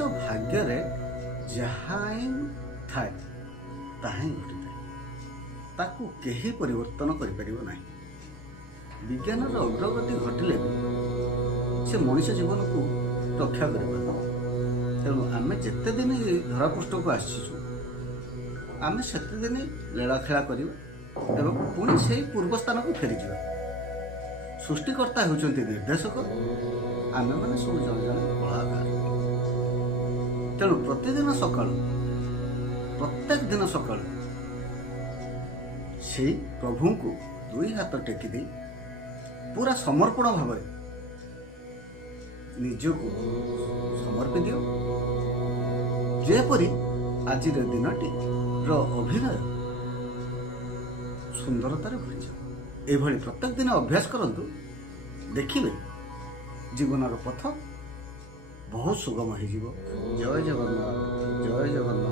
ମଣିଷ ଭାଗ୍ୟରେ ଯାହା ହିଁ ଥାଏ ତାହା ହିଁ ଘଟିଥାଏ, ତାକୁ କେହି ପରିବର୍ତ୍ତନ କରିପାରିବ ନାହିଁ। ବିଜ୍ଞାନର ଅଗ୍ରଗତି ଘଟିଲେ ବି ସେ ମଣିଷ ଜୀବନକୁ ରକ୍ଷା କରିପାରିବ। ତେଣୁ ଆମେ ଯେତେ ଦିନ ଧରାପୃଷ୍ଠକୁ ଆସିଛୁ ଆମେ ସେତେ ଦିନ ଲୀଳାଖେଳା କରିବା ଏବଂ ପୁଣି ସେହି ପୂର୍ବ ସ୍ଥାନକୁ ଫେରିଯିବା। ସୃଷ୍ଟିକର୍ତ୍ତା ହେଉଛନ୍ତି ନିର୍ଦ୍ଦେଶକ, ଆମେମାନେ ସବୁ ଜଣେ ଜଣେ କଳାକାର। ତେଣୁ ପ୍ରତ୍ୟେକ ଦିନ ସକାଳୁ ସେଇ ପ୍ରଭୁଙ୍କୁ ଦୁଇ ହାତ ଟେକି ଦେଇ ପୁରା ସମର୍ପଣ ଭାବରେ ନିଜକୁ ସମର୍ପି ଦିଅ, ଯେପରି ଆଜିର ଦିନଟିର ଅଭିନୟ ସୁନ୍ଦରତାରେ ଭରିଯିବ। ଏଭଳି ପ୍ରତ୍ୟେକ ଦିନ ଅଭ୍ୟାସ କରନ୍ତୁ, ଦେଖିବେ ଜୀବନର ପଥ ବହୁତ ସୁଗମ ହେଇଯିବ। ଜୟ ଜଗନ୍ନାଥ, ଜୟ ଜଗନ୍ନାଥ।